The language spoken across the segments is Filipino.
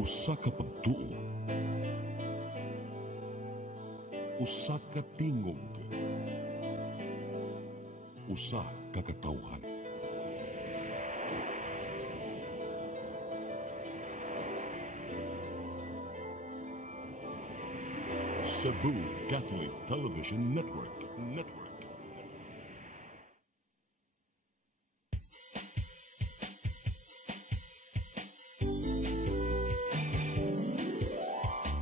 Usa ka pagtuo, usa ka tingog, usa ka katawhan. Cebu Catholic Television Network.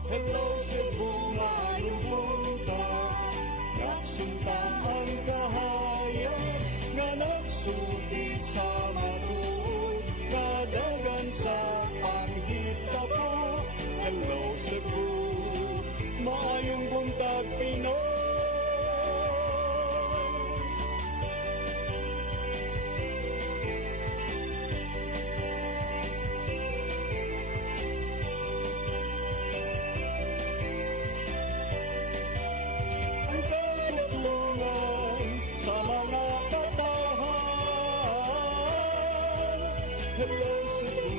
Hello Cebu, maayong buntag. Nagsunta ang kahayag nga nagsulid sa matuod, nadagan sa panghitabo. Hello Cebu, maayong buntag Pinoy. Ang katutulungan sa mga katawhan. Hello Cebu,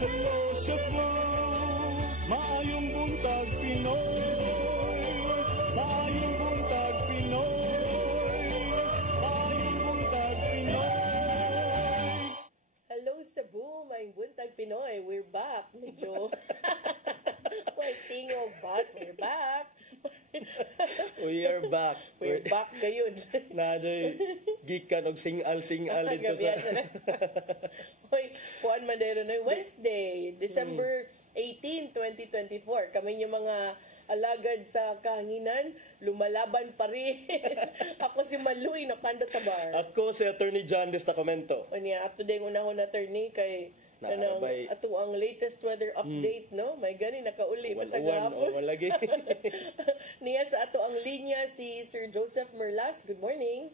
hello Cebu, maayong buntag Pinoy, maayong buntag Pinoy, maayong buntag Pinoy. Hello Cebu, maayong buntag Pinoy. We're back. Medyo may tingog, but we're back. We are back. We're back gayon. Nadyo'y gikan og singal-singal dito sa... Hoy, Juan Madero na Wednesday, December 18, 2024. Kami yung mga alagad sa kahanginan, lumalaban pa rin. Ako si Maluy na Panda Tabar. Ako si Attorney John Destacamento. O niya, ato din unahon attorney kay Naarabay. ato ang latest weather update, no? May gani nakauli Uwan, matagahapon. lagi. Niya sa ato ang linya si Sir Joseph Merlas. Good morning.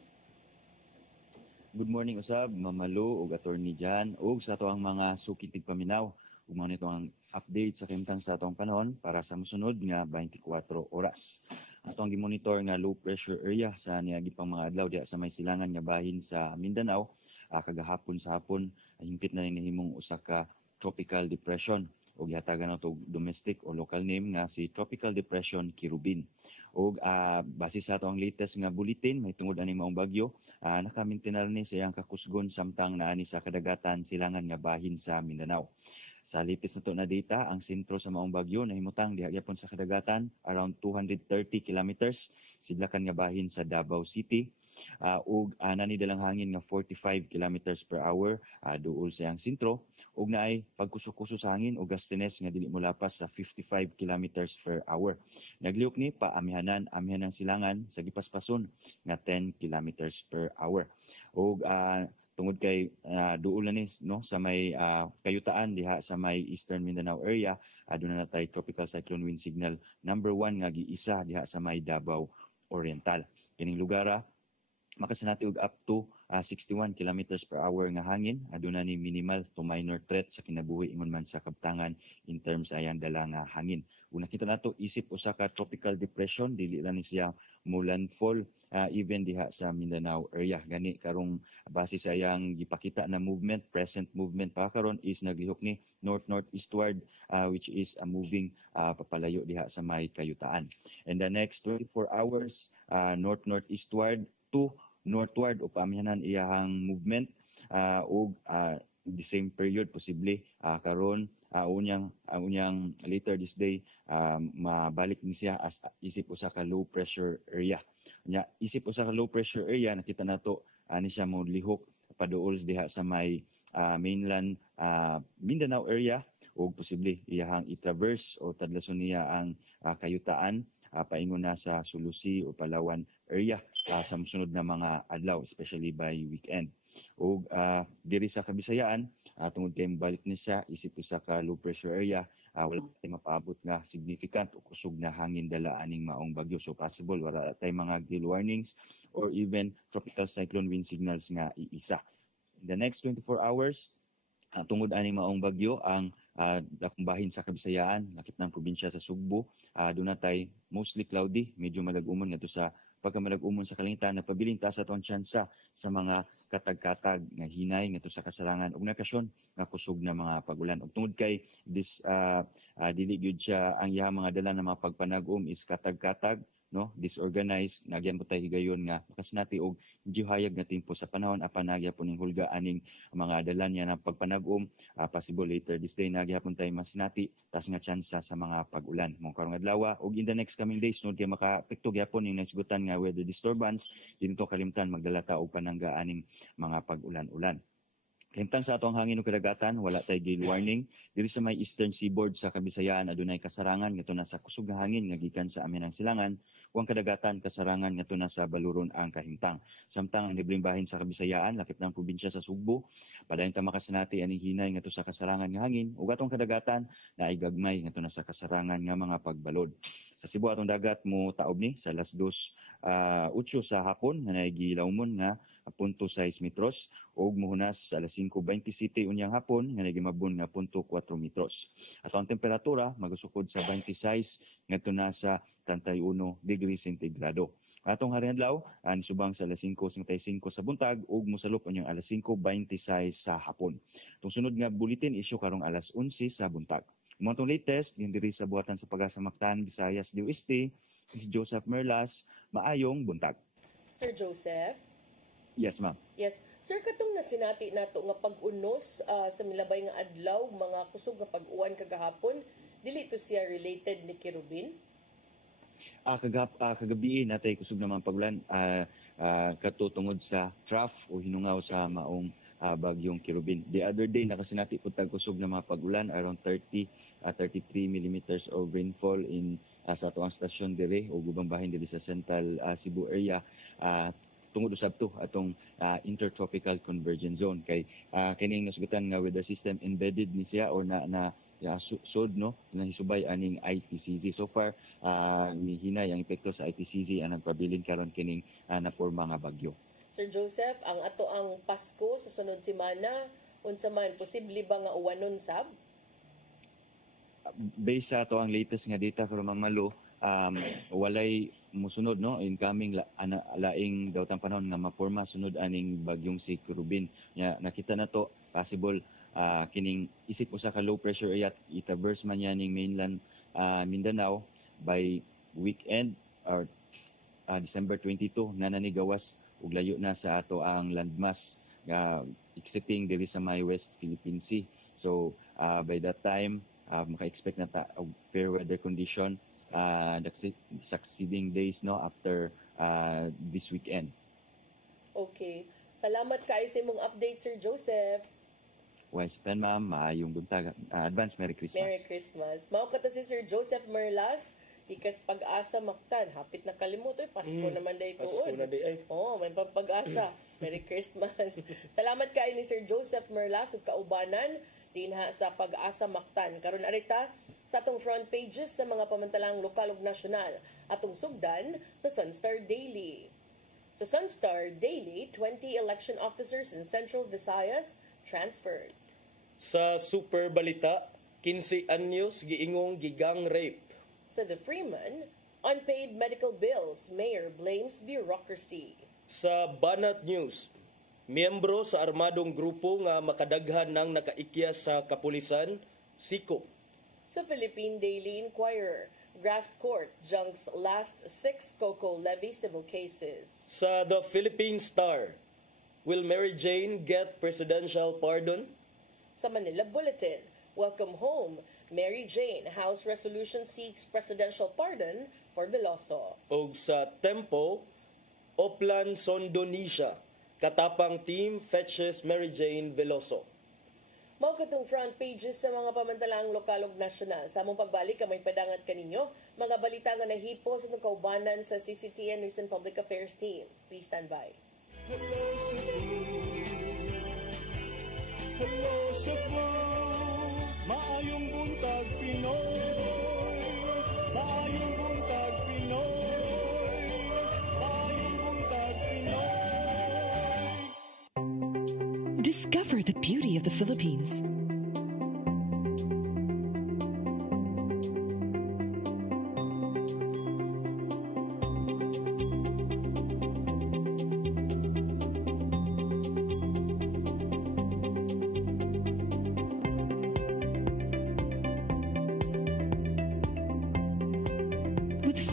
Good morning usab, Mamalu ug Attorney Jan ug sa ato ang mga sukitig paminaw ug mao nito ang update sa kimtang sa atong panahon para sa mosunod nga 24 oras. Ato ang gimonitor nga low pressure area sa niagi pang mga adlaw diha sa may silangan nga bahin sa Mindanao kagahapon sa hapon hingpit na rin nahimong usa ka tropical depression o gihatagan nato domestic o local name nga si Tropical Depression Kirubin. Og base sa ato ang latest nga bulletin may tungod ani maong bagyo, nakamintinar ni sa iyang kakusgon samtang naani sa kadagatan silangan nga bahin sa Mindanao. Sa latest nato na data, ang sentro sa maong bagyo nahimutang diha gyapon sa kadagatan around 230 kilometers sidlakan nga bahin sa Davao City. Ug nani dalang hangin nga 45 kilometers per hour duol sa iyang sentro ug naay pagkusok-kuso sa hangin ug gastines nga dili molapas sa 55 kilometers per hour. Nagliok ni amihan ang silangan sa gipaspason nga 10 kilometers per hour. Ug tungod kay duol na ni no sa may kayutaan diha sa may Eastern Mindanao area, aduna na tay tropical cyclone wind signal number 1 nga giisa diha sa may Davao Oriental. Kining lugar makasanati og up to 61 kilometers per hour nga hangin, aduna ni minimal to minor threat sa kinabuhi ingon man sa kabtangan in terms sa ayang dala nga hangin. Una kita nato isip usa ka tropical depression, dili ra ni siya mo landfall even diha sa Mindanao area. Gani karong base sa ayang gipakita na movement, present movement pa karon is naglihok ni north-northeastward which is moving papalayo diha sa may kayutaan. And the next 24 hours north-northeastward to northward o paamihanan iyahang movement ug the same period posible karon unyang later this day mabalik ni siya as isip usa ka low pressure area. Nya isip usa ka low pressure area nakita nato ani siya mo lihok paduol diha sa may mainland Mindanao area ug posible iyahang i-traverse o tadlason niya ang kayutaan paingon na sa Sulusi o Palawan area sa mosunod na mga adlaw, especially by weekend. O diri sa Kabisayaan, tungod kay balik ni siya, isip sa ka low pressure area, wala tayo mapaabot nga significant o kusog na hangin dala aning maong bagyo. So possible, wala tayo mga gale warnings or even tropical cyclone wind signals nga iisa. In the next 24 hours, tungod aning maong bagyo, ang dakong bahin sa Kabisayaan, lakip ng probinsya sa Sugbo, doon na tayo mostly cloudy, medyo malag-umon nga to sa pagkamalag-umon sa kalangitan, nagpabiling taas atong tsansa sa mga katag-katag nga hinay ngadto sa kasarangan ug nakasyon nga kusog na mga pagulan. Ug tungod kay dili gyud siya ang iyang mga dala na mga pagpanag-om is katag-katag, no, disorganized, nagyan po tayo higayon nga makasinati og medyo hayag na tempo sa panahon apan nagyapon ning hulga aning mga dalan niya ng pagpanag-om. Possible later this day nagyapon tayo masinati tas nga tsansa sa mga pag-ulan mong karong adlaw ug in the next coming days sunod kay makaapekto gyapon ning naisgutan nga weather disturbance dinto kalimtan magdala ta og panangga aning mga pag-ulan-ulan. Himtang sa atong hangin ug kadagatan, wala tay gale warning. Diri sa may eastern seaboard sa Kabisayaan adunay kasarangan ngadto na sa kusog nga hangin nga gikan sa amin ang silangan, ug ang kadagatan kasarangan ngadto na sa baluron ang kahimtang. Samtang ang libreng bahin sa Kabisayaan, lakip ng probinsya sa Sugbo, padayon ta makasanati aning hinay ngadto sa kasarangan nga hangin, ug atong kadagatan naay gagmay ngadto na sa kasarangan nga mga pagbalod. Sa Cebu atong dagat mo taob ni sa alas 2:08 sa hapon nga naay gilawmon nga 0.6 metros ug mohunas sa alas 5:27 unyang hapon nga nagimabon nga 0.4 metros. Ato ang temperatura magusukod sa 26 ngadto na sa 31 degrees sentigrado. Atong hariadlaw subang sa alas 5:55 sa buntag ug mosalop unyang alas 5:26 sa hapon. Tung sunod nga bulletin issue karong alas 11 sa buntag. Umantong latest diri sa buhatan sa Pag-asa Mactan, Visayas del Oeste, si Joseph Merlas. Maayong buntag. Sir Joseph? Yes, ma'am. Yes. Sir, katong nasinati nato nga pag-unos sa milabay nga adlaw, mga kusog nga pag-uwan kagahapon, dili to siya related ni Kirubin? Kagabi natay kusog naman pagulan katutungod sa trough o hinungaw sa maong bagyong Kirubin. The other day nakasinati pud tag kusog na mga pagulan around 33 millimeters of rainfall in sa atoang stasyon dire o ubang bahin diri sa Central Cebu area. Tungod usab to atong intertropical convergence zone kay kining nasgutan nga weather system embedded ni siya or sud no nahisubay aning ITCZ. So far ni hinay ang epekto sa ITCZ ang nagpabilin karon kining naporma nga bagyo. Sir Joseph, ang ato ang Pasko sa sunod semana unsa man posible ba nga uwanon sab? Based sa ato ang latest nga data from Mamalo, walay musunod no incoming laing dawtang panahon nga maporma sunod aning bagyong si Kirubin. Nakita na to possible kining isip usa ka low pressure area i-traverse man yan ning mainland Mindanao by weekend or December 22 na nanigawas ug layo na sa ato ang landmass exiting diri sa may West Philippine Sea. So by that time maka-expect na ta og fair weather condition the succeeding days no after this weekend. Okay. Salamat kayo sa imong update, Sir Joseph. Wise pen, ma'am. Maayong buntag. Advance Merry Christmas. Merry Christmas. Mao ka to si Sir Joseph Merlas, ikas Pag-asa Mactan. Hapit na kalimot. Pasko naman day tuon. Pasko na day ay. May pag-asa. Merry Christmas. Salamat kayo ni Sir Joseph Merlas ug kaubanan dinha sa Pag-asa Mactan. Karon arita sa atong front pages sa mga pamantalang lokal ug nasyonal. Atong sugdan sa Sunstar Daily. Sa Sunstar Daily, 20 election officers in Central Visayas transferred. Sa Super Balita, 15 anyos giingong gigang rape. Sa The Freeman, unpaid medical bills, mayor blames bureaucracy. Sa Banat News, miyembro sa armadong grupo nga makadaghan ng nakaikya sa kapulisan, sikop. Sa Philippine Daily Inquirer, Graft Court junks last 6 COCO levy civil cases. Sa The Philippine Star, will Mary Jane get presidential pardon? Sa Manila Bulletin, welcome home, Mary Jane, House resolution seeks presidential pardon for Veloso. O sa Tempo, Oplan Sondonesia, katapang team fetches Mary Jane Veloso. Mao katong front pages sa mga pamantalang lokal ug nasyonal. Sa among pagbalik kamay padangat kaninyo mga balita nga nahipo sa kaubanan sa CCTN News and Public Affairs team. Please stand by. Hello Cebu, maayong buntag Pinoy. Maayong buntag Pinoy. Maayong buntag Pinoy. Discover the beauty of the Philippines.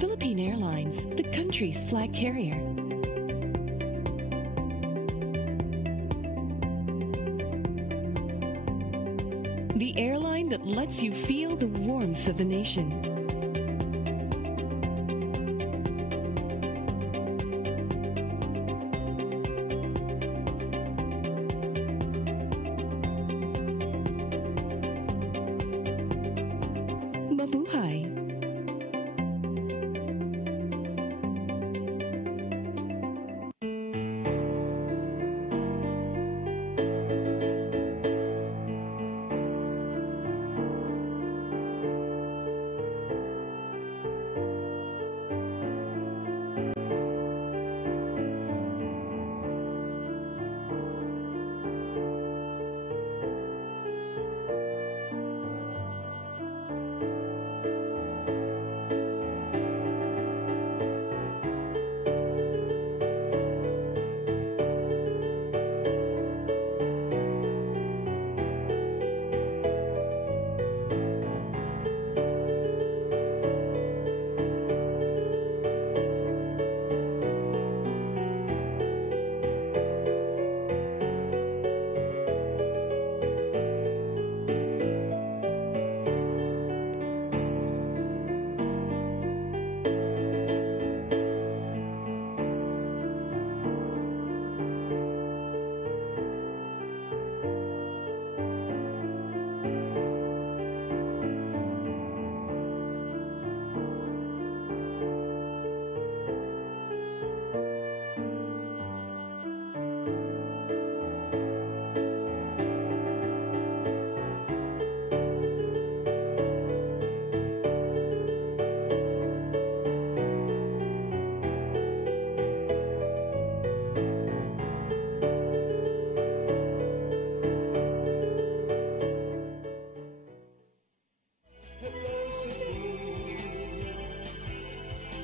Philippine Airlines, the country's flag carrier. The airline that lets you feel the warmth of the nation. Mabuhay.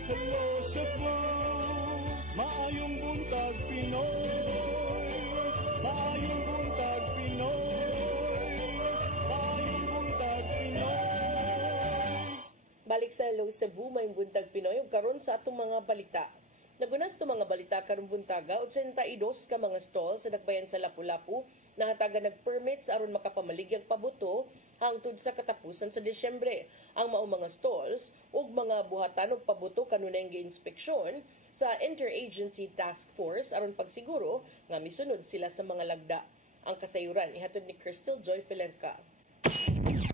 Hello Cebu, maayong buntag Pinoy, maayong buntag Pinoy, maayong buntag Pinoy. Balik sa Hello Cebu, may buntag Pinoy. Ug karon sa atong mga balita. Nagunas to mga balita karong buntaga, 82 ka mga stall sa Dakbayan sa Lapu-Lapu nahatagan nag-permits aron makapamaligyang pabuto hangtod sa katapusan sa Disyembre. Ang mao mga stalls ug mga buhatan og pabuto kanunay gi-inspeksyon sa Interagency Task Force aron pagsiguro nga misunod sila sa mga lagda. Ang kasayuran ihatod ni Crystal Joy Filerca.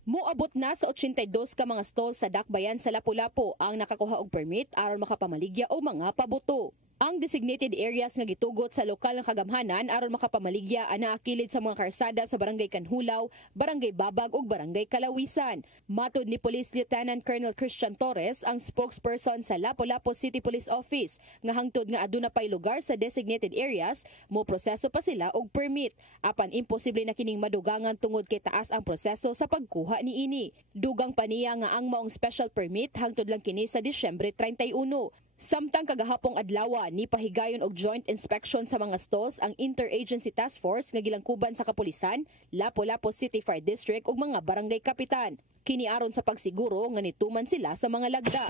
Moabot na sa 82 ka mga stall sa Dakbayan sa Lapu-Lapu ang nakakuha og permit aron makapamaligya o mga pabuto. Ang designated areas nga gitugot sa lokal nga kagamhanan aron makapamaligya ana akilid sa mga karsada sa Barangay Kanhulaw, Barangay Babag ug Barangay Kalawisan. Matud ni Police Lieutenant Colonel Christian Torres, ang spokesperson sa Lapu-Lapu City Police Office, nga hangtod nga aduna pay lugar sa designated areas, mo proseso pa sila og permit. Apan imposible na kining madugangan tungod kay taas ang proseso sa pagkuha niini. Dugang pa niya nga ang maong special permit hangtod lang kini sa Disyembre 31. Samtang kagahapong adlaw ni pahigayon og joint inspection sa mga stalls ang Interagency Task Force nga gilangkuban sa kapulisan, Lapu-Lapu City Fire District ug mga barangay kapitan. Kini aron sa pagsiguro nga nituman sila sa mga lagda.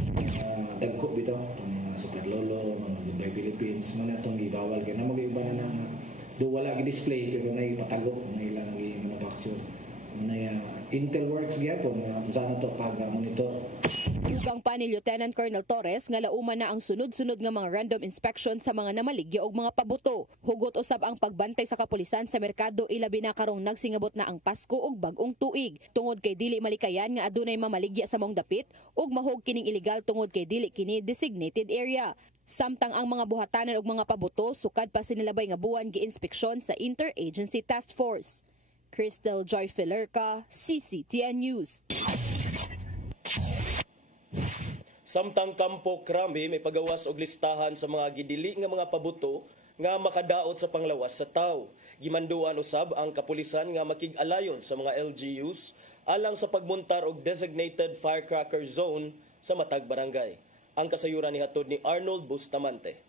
Dagko bitaw itong Super Lolo, mga Bunday Philippines, mga itong gibawal kaya na mag-iba na do wala gi-display pero na ipatago na ilang manufacture. Na Intel works gyapon nga kung saan to pag-monitor. Dugang pa ni Lieutenant Colonel Torres nga lauman na ang sunod-sunod nga mga random inspection sa mga namaligya og mga pabuto. Hugot usab ang pagbantay sa kapulisan sa merkado ilabi na karong nagsingabot na ang Pasko ug bag-ong tuig. Tungod kay dili malikayan nga adunay mamaligya sa mong dapit ug mahog kining illegal tungod kay dili kini designated area. Samtang ang mga buhatanan ug mga pabuto sukad pa sinilabay nga buwan gi-inspeksyon sa Interagency Task Force. Crystal Joy Filerca, CCTN News. Samtang Kampo Krami may pagawas og listahan sa mga gidili nga mga pabuto nga makadaot sa panglawas sa tawo. Gimanduan usab ang kapulisan nga makig-alayon sa mga LGUs alang sa pagmontar og designated firecracker zone sa matag barangay. Ang kasayuran ni hatod ni Arnold Bustamante.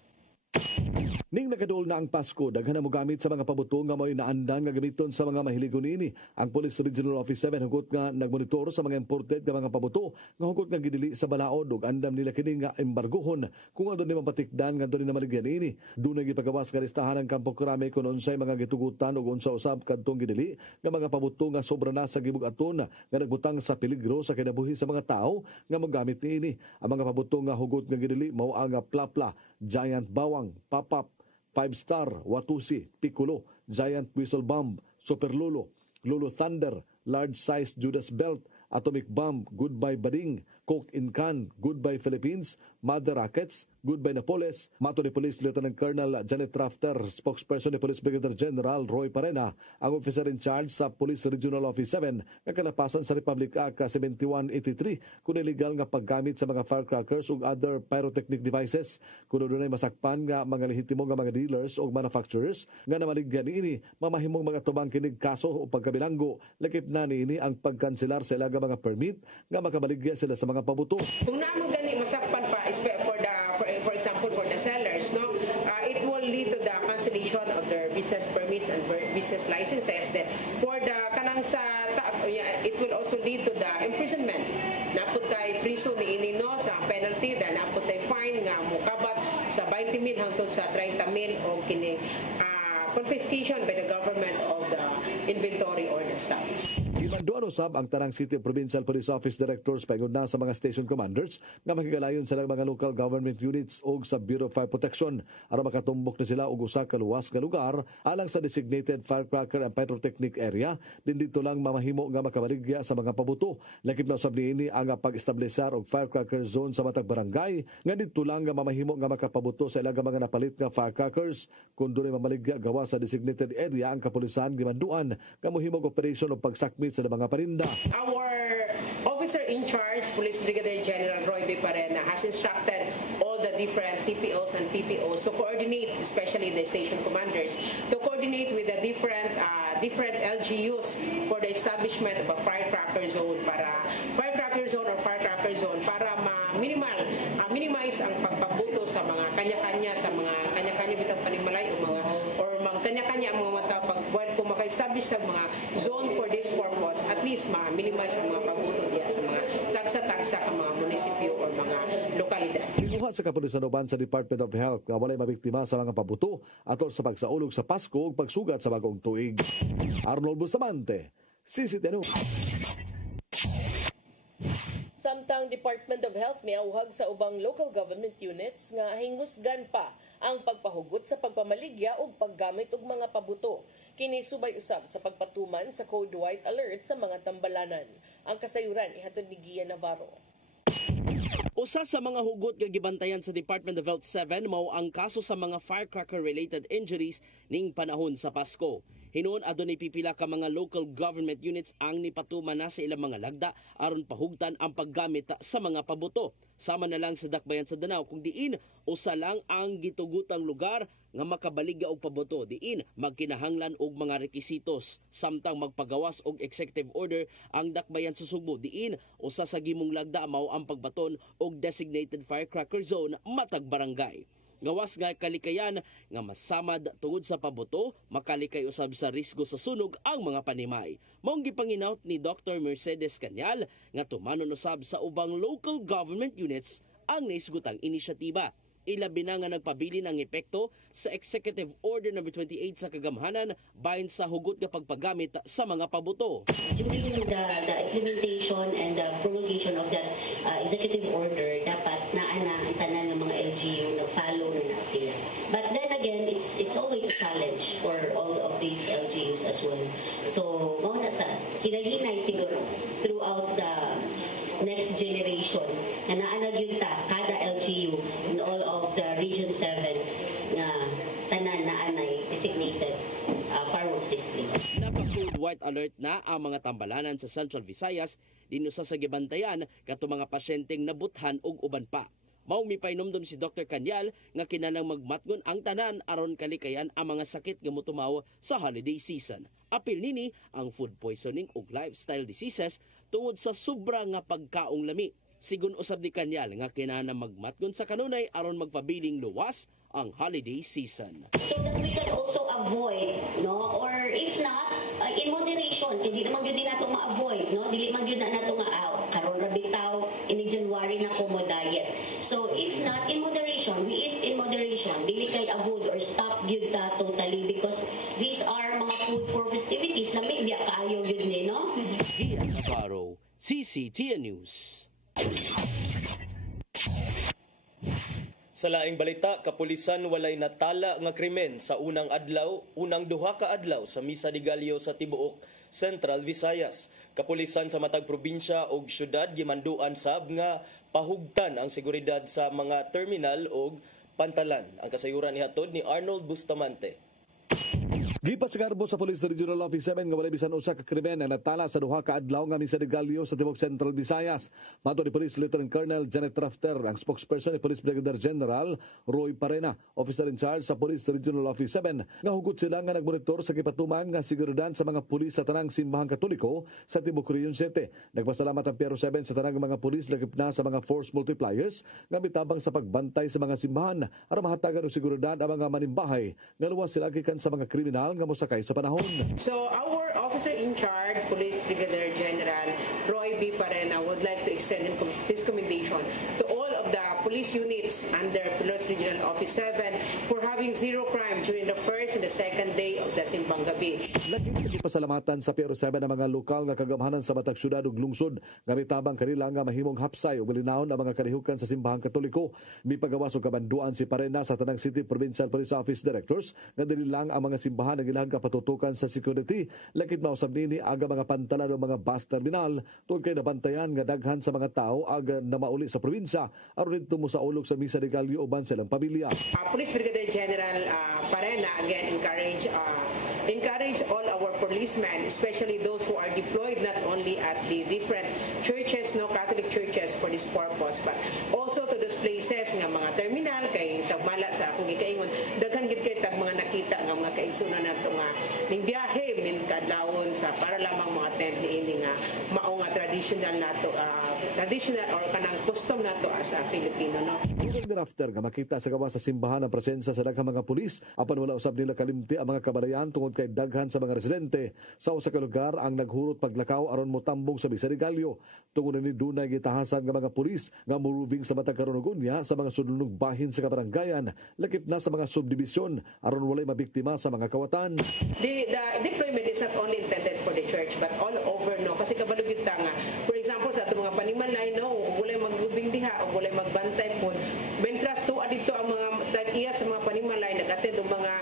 Ning nakaduol na ang Pasko, daghan na mo gamit sa mga pabuto nga mao'y naandan nga gamiton sa mga mahiligon ini. Ang Police Regional Office 7 hugot nga nagmonitor sa mga imported nga mga pabuto nga hugot nga gidili sa balaod ug andam nila kini nga embargohon kung adto ni mapatikdan nga adto ni maligyan ini. Dunay gipagawas nga listahan ng Kampo Krame kung unsay mga gitugutan ug unsa usab kadtong gidili nga mga pabuto nga sobra na sa gibug-aton nga nagbutang sa peligro sa kinabuhi sa mga tao nga mogamit niini. Ang mga pabuto nga hugot nga gidili mao ang Plapla, Giant Bawang, Papap, 5-star, Watusi, Piccolo, Giant Whistle Bomb, Super Lolo, Lolo Thunder, Large Size Judas Belt, Atomic Bomb, Goodbye Bading, Coke in Can, Goodbye Philippines, Mother Rockets, Goodbye Napoles, mato ni Police Lieutenant Colonel Janet Rafter, spokesperson ni Police Brigadier General Roy Parena, ang officer in charge sa Police Regional Office 7 nga kalapasan sa Republic Act 7183 kung illegal nga paggamit sa mga firecrackers ug other pyrotechnic devices kung dunay masakpan nga mga lehitimo nga mga dealers o manufacturers nga namaligyan niini mamahimong mga tubang kinig kaso o pagkabilanggo lakip na niini ang pagkanselar sa ilaga mga permit nga makabaligya sila sa mga pabuto. Kung naman gani masakpan pa for example for the sellers, no, it will lead to the cancellation of their business permits and business licenses. Then for the kanang sa it will also lead to the imprisonment. Naputay prison ni inino sa penalty, then naputay fine nga mukabat sa 20,000 hangtod sa 30,000 o kini confiscation by the government of the inventory or the stocks. Gimanduan usab ang tanang City Provincial Police Office Directors paingod na sa mga station commanders nga makigalayon sa mga local government units o sa Bureau of Fire Protection aron makatumbok na sila og usa ka luwas nga lugar alang sa designated firecracker and pyrotechnic area din dito lang mamahimo nga makabaligya sa mga pabuto. Lakip na usab niini ang pag-establishar og firecracker zone sa matag barangay nga dito lang nga mamahimo nga makapabuto sa ilaga mga napalit nga firecrackers kun dunay mamaligya gawa sa designated area ang kapulisan gimanduan nga mohimong operation o pagsakmit sa mga parinda. Our officer in charge, Police Brigadier General Roy B. Parena, has instructed all the different CPOs and PPOs to coordinate, especially the station commanders, to coordinate with the different LGUs for the establishment of a firecracker zone para minimize ang pagpabuto sa mga kanya-kanya bitang panimalay or kanya-kanya ang mga mata kung maka-establish sa mga zone for this purpose, at least ma-minimize ang mga pagbuto diya sa mga tagsa-tagsa ka mga munisipyo o mga lokalidad. Ginuha sa kapulisan uban sa Department of Health nga walay mabiktima sa mga pabuto atol sa pagsaulog sa Pasko ug pagsugat sa bagong tuig. Arnold Bustamante, CCTV. Samtang Department of Health miauhag sa ubang local government units nga hingusgan pa ang pagpahugot sa pagpamaligya o paggamit og mga pabuto. Kini subay usab sa pagpatuman sa Code White Alert sa mga tambalanan. Ang kasayuran ihatod ni Gia Navarro. Usa sa mga hugot nga gibantayan sa Department of Health 7 mao ang kaso sa mga firecracker-related injuries ning panahon sa Pasko. Hinuon adunay pipila ka mga local government units ang nipatuman na sa ilang mga lagda aron pahugtan ang paggamit sa mga pabuto. Sama na lang sa Dakbayan sa Danao kung diin usa lang ang gitugutang lugar nga makabaligya og pabuto, diin magkinahanglan og mga rekisitos samtang magpagawas og executive order ang Dakbayan sa Sugbo, diin usa sa gimong lagda mao ang pagbaton og designated firecracker zone matag barangay. Gawas nga kalikayan nga masamad tungod sa pabuto, makalikay usab sa risgo sa sunog ang mga panimay. Maong gipanginaut ni Dr. Mercedes Cañal nga tumanon usab sa ubang local government units ang naisgutang inisyatiba. Ilabi na nga nagpabili ng epekto sa Executive Order No. 28 sa kagamhanan bahin sa hugot nga pagpagamit sa mga pabuto. During the implementation and the promulgation of that executive order, dapat naana ang tanan ng mga LGU na follow na sila. But then again, it's always a challenge for all of these LGUs as well. So, mauna sa hinahinay siguro throughout the next generation na naanag yun kada LGU in all of the Region 7 na tanan naanay designated fireworks display. Napa-Code White Alert na ang mga tambalanan sa Central Visayas dinho sa gibantayan kato mga pasyenteng nabuthan og uban pa. Mao mipainomdom si Dr. Cañal nga kinahanglang magmatgon ang tanan aron kalikayan ang mga sakit nga motumaw sa holiday season. Apil nini ang food poisoning ug lifestyle diseases tungod sa sobra nga pagkaong lami. Sigun usab ni kanyal nga kinahanglan magmatgon sa kanunay aron magpabiling luwas ang holiday season. So that we can also avoid, no? Or if not, in moderation, hindi naman yun din nato ma-avoid, no? Dili man yun na nato nga karon ra bitaw ini January na ko mo diet. So if not, in moderation, we eat in moderation. Dili kay avoid or stop yun ta totally because these are mga food for festivities na may biya kaayo yun ni, no? Ian Navarro, CCTN News. Sa laing balita, kapulisan walay natala nga krimen sa unang duha ka adlaw sa Misa de Gallo sa tibuok Central Visayas. Kapulisan sa matag probinsya ug syudad gimanduan sab nga pahugtan ang seguridad sa mga terminal ug pantalan. Ang kasayuran ihatod ni Arnold Bustamante. Gipasagarbo sa Police Regional Office 7 nga walay bisan usa ka krimen ang natala sa duha ka adlaw nga Misa de Gallo sa tibuok Central Visayas. Mato ni Police Lieutenant Colonel Janet Rafter, ang spokesperson ni Police Brigadier General Roy Parena, officer in charge sa Police Regional Office 7, nga hugot sila nga nagmonitor sa kipatuman nga seguridad sa mga pulis sa tanang simbahang Katoliko sa tibuok Region 7. Nagpasalamat ang Piero 7 sa tanang mga pulis lakip na sa mga force multipliers nga mitabang sa pagbantay sa mga simbahan aron mahatagan og seguridad ang mga manimbahay nga luwas sila gikan sa mga kriminal nga mosakay sa panahon. So our officer in charge, Police Brigadier General Roy B. Parena, would like to extend his commendation to all of the police units under Police Regional Office 7 for having zero crime during the first and the second day of the Simbang Gabi. Lagi pasalamatan sa Piero 7 ang mga lokal nga kagamhanan sa matag syudad ug lungsod nga mitabang kanila nga mahimong hapsay ug malinawon ang mga kalihukan sa simbahang Katoliko. Mipagawas og kabanduan si Parena sa tanang City Provincial Police Office Directors nga dili lang ang mga simbahan nga ilahang kapatutukan sa security, lakit mausab nini aga mga pantalan o mga bus terminal tungod kay nabantayan nga daghan sa mga tao aga na mauli sa probinsya aron dito mo sa ulog sa Misa de Gallo uban silang pamilya. Police Brigadier General Parena again encourage all our policemen, especially those who are deployed not only at the different churches, no, Catholic churches for this purpose, but also to those places nga mga terminal kay tagmala sa akong gikaingon daghan gid kay tag mga nakita nga mga kaigsunan nato nga ning biyahe min kadlawon sa para lamang mga tent ini nga mao nga traditional nato traditional or kanang custom nato as a Filipino, no. After nga makita sa gawa sa simbahan ang presensya sa daghang mga pulis apan wala usab nila kalimti ang mga kabalayan tungod kay daghan sa mga residente sa usa ka lugar ang naghurot paglakaw aron motambong sa Misa de Gallo. Tungod ni dunay gitahasan nga mga pulis nga moving sa matag karunugonya sa mga sudlunog bahin sa kabaranggayan lakip na sa mga subdivision aron walay mabiktima sa mga kawatan. The deployment is not only intended for the church but all over, no, kasi kabalo gyud ta nga for example sa ato mga panimalay, no, walay magbubing diha o walay magbantay pod mentras to adito ang mga tag-iya sa mga panimalay nag-attend og mga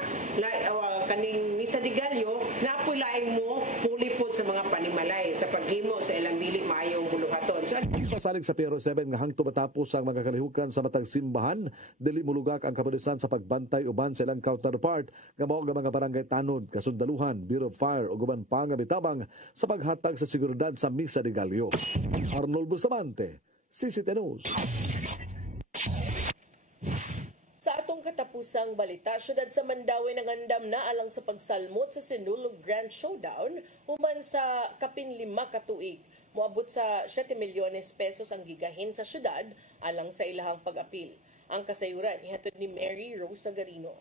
kaning Misa de Gallo naapoy laing mo pulipod sa mga panimalay sa paghimo sa ilang dili maayong buluhaton. So pasalig sa Piero 7 nga hangtod matapos ang mga kalihukan sa matag simbahan dili mulugak ang kapulisan sa pagbantay uban sa ilang counterpart nga mao nga mga barangay tanod, kasundaluhan, Bureau of Fire ug uban pa nga mitabang sa paghatag sa seguridad sa Misa de Gallo. Arnold Bustamante, CCTN News. Sa atong katapusang balita, syudad sa Mandawi nangandam na alang sa pagsalmot sa Sinulog Grand Showdown human sa kaping 5 ka tuig. Moabot sa 7 milyones pesos ang gigahin sa syudad alang sa ilahang pag-apil. Ang kasayuran ihatod ni Mary Rose Sagarino.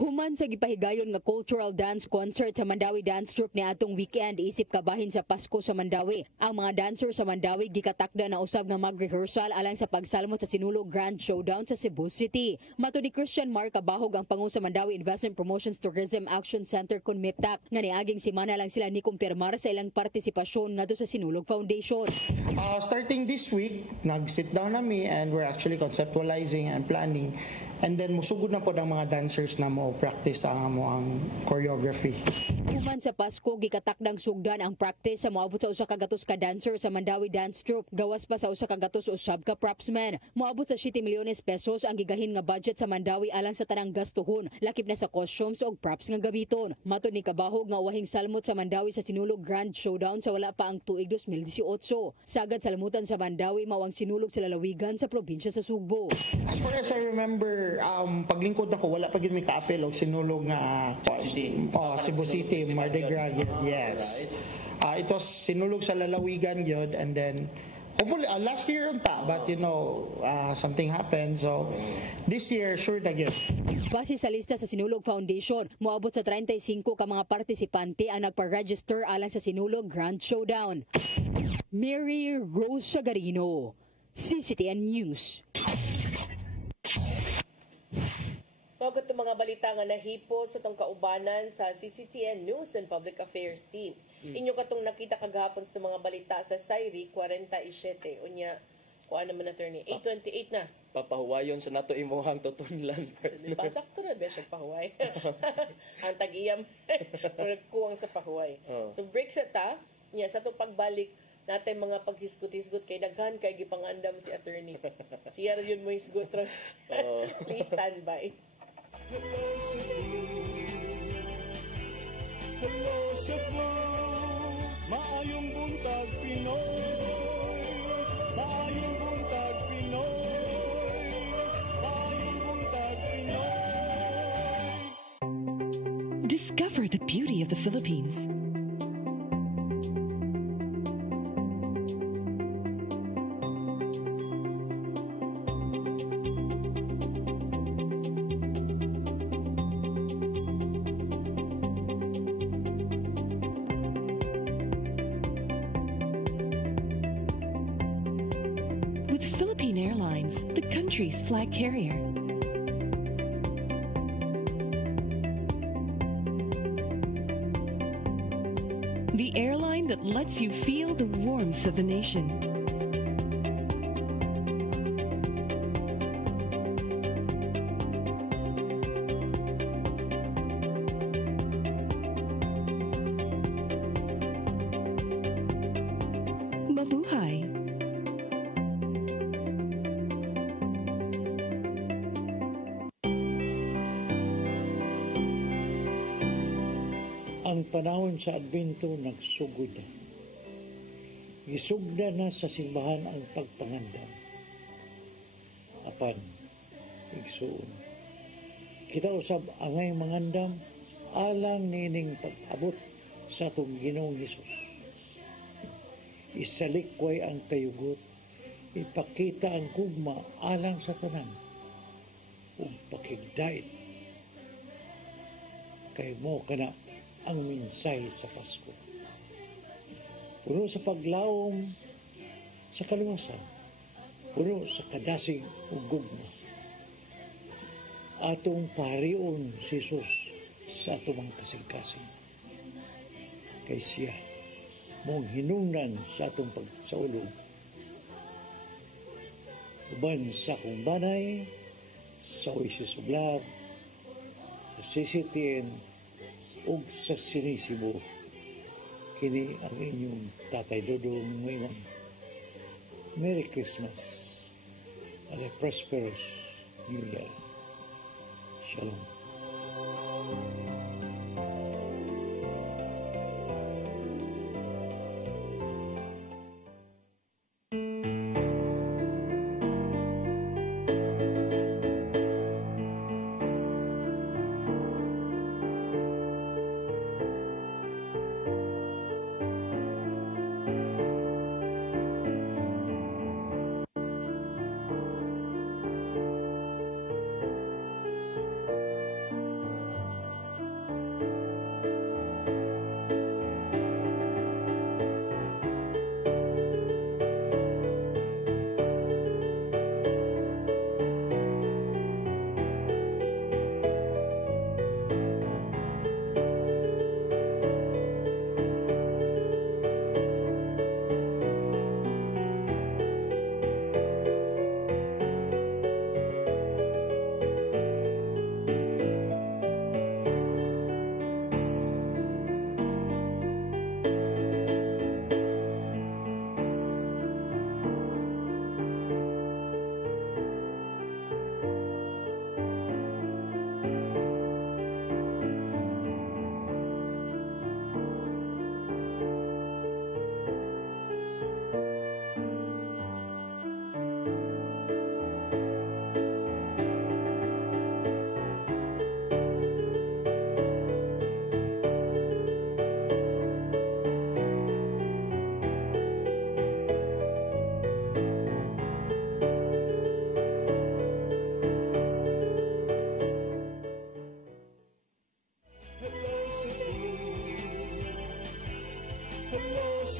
Human sa gipahigayon nga cultural dance concert sa Mandawi Dance Troupe ni atong weekend isip kabahin sa Pasko sa Mandawi. Ang mga dancer sa Mandawi gikatakda na usab nga mag-rehearsal alang sa pagsalmot sa Sinulog Grand Showdown sa Cebu City. Mato ni Christian Mark Kabahog ang pangu sa Mandawi Investment Promotions Tourism Action Center kun MIPTAC nga niaging semana lang sila ni kumpirmar sa ilang partisipasyon ngadto sa Sinulog Foundation. Starting this week, nag-sit down nami and we're actually conceptualizing and planning. And then musugod na po ang mga dancers na mo practice ang choreography. Human sa Pasko, gikatakdang sugdan ang practice sa moabot sa usa ka gatos ka dancer sa Mandawi Dance Troupe. Gawas pa sa usa ka gatos usab ka propsman. Moabot sa 7 milyones pesos ang gigahin nga budget sa Mandawi alang sa tanang gastuhon, lakip na sa costumes ug props nga gamiton. Matod ni Kabahog nga wahing salmot sa Mandawi sa Sinulog Grand Showdown sa wala pa ang tuig 2018. Sagad salmutan sa Mandawi mao ang sinulog sa lalawigan sa probinsya sa Sugbo. As far as I remember, paglingkod ako wala pa gid mi kaapil og sinulog nga Cebu City Mardi Gras, yes. Ito sinulog sa lalawigan gyud and then hopefully last year unta, but something happened, so this year sure na gyud. Base sa lista sa Sinulog Foundation, moabot sa 35 ka mga partisipante ang nagpa-register alang sa Sinulog Grand Showdown. Mary Rose Shagarino, CCTN News. Mga itong mga balita nga nahipo sa itong kaubanan sa CCTN News and Public Affairs Team. Inyo katong nakita kagahapon sa mga balita sa Sairi 47. Unya, kuha naman attorney. 8:28 na. Papahuwayon sa nato imuhang tutunlan. Pasakto na ba siya pahuway? Ang tag-iyam. Kuwang sa pahuway. So break sa ta. Sa itong pagbalik, natin mga paghisgot-hisgot kay daghan kay gipangandam si attorney. Siya rin yun mo hisgot. Please stand by. Hello Cebu, maayong buntag Pinoy, maayong buntag Pinoy, maayong buntag Pinoy. Discover the beauty of the Philippines. With Philippine Airlines, the country's flag carrier. The airline that lets you feel the warmth of the nation. Mabuhay. Ang panahon sa Adbento nagsugod na. Isugda na sa simbahan ang pagpangandam. Apan, igsuon. Kita usab angay mangandam alang nining pag-abot sa atong Ginoong Hesus. Isalikway ang kayugot, ipakita ang kugma alang sa tanan, ug pakigdait. Kay mo kana ang mensahe sa Pasko. Puno sa paglawom sa kaluwasan, puno sa kadasig ug gugma. Atong parion si Jesus sa atong mga kasing-kasing. Kay siya mong hinungdan sa atong pagsaulog. Uban sa kong banay, sa Oasis of Love, sa CCTN, ug sa sinisibo. Kini ang inyong Tatay Dodong ngayon. Merry Christmas and a prosperous New Year. Shalom.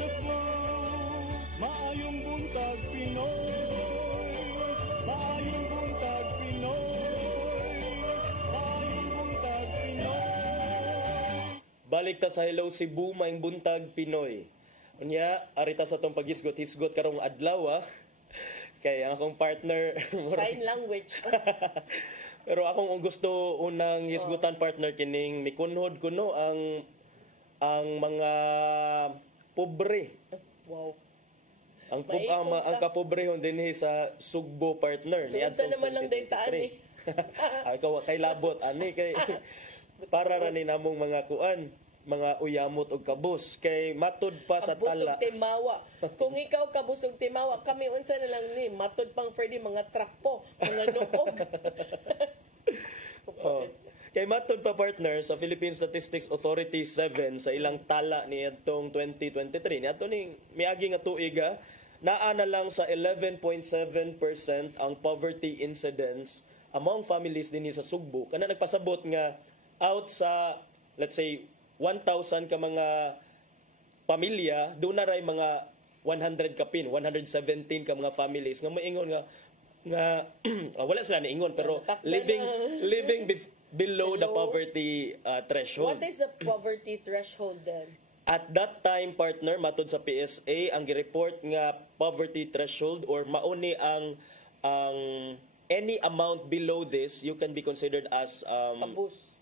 Cebu, maayong buntag Pinoy, maayong buntag Pinoy, maayong buntag Pinoy. Balik ta sa Hello Cebu, maayong buntag Pinoy. Unya, arita sa tong paghisgot-hisgot karong adlaw, kay ang akong partner Sign language. pero akong gusto unang hisgutan partner kining mikunhod kuno ang mga pobre. Wow. Ang kapobrehon dinhi sa Sugbo partner. Sunsa naman lang daytaan eh. Ay kay labot ani kay para ra ni namong mga kuan, mga uyamot og kabus kay matud pa sa tala. Kabusog timawa. Kung ikaw kabusog timawa, kami unsa na lang ni matud pang Freddy mga trakpo, mga nuog. Kay matod pa partner sa Philippine Statistics Authority 7 sa ilang tala ni atong 2023 ni ato ning miagi nga tuig naa na lang sa 11.7% ang poverty incidence among families dinhi sa Sugbo. Kana nagpasabot nga out sa let's say 1,000 ka mga pamilya, doon na ray mga 100 kapin, 117 ka mga families nga maingon nga wala sila niingon pero living below the poverty threshold. What is the poverty threshold then? At that time, partner, matod sa PSA, ang gireport nga poverty threshold or mauni ang any amount below this, you can be considered as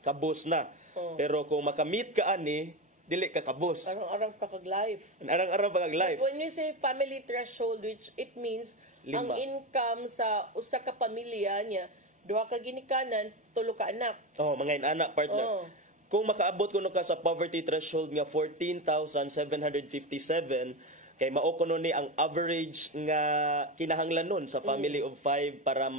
kabus na. Pero kung makamit ka ani, dili ka kabus. Arang-arang pa kag-life. Arang-arang pa kag-life. But when you say family threshold, which it means ang income sa usa ka pamilya niya, duha ka ginikanan, tulo ka anak. Mga inanak partner. Kung makaabot kuno ka sa poverty threshold nga 14,757 kay mao kuno ni ang average nga kinahanglanon sa family of 5 para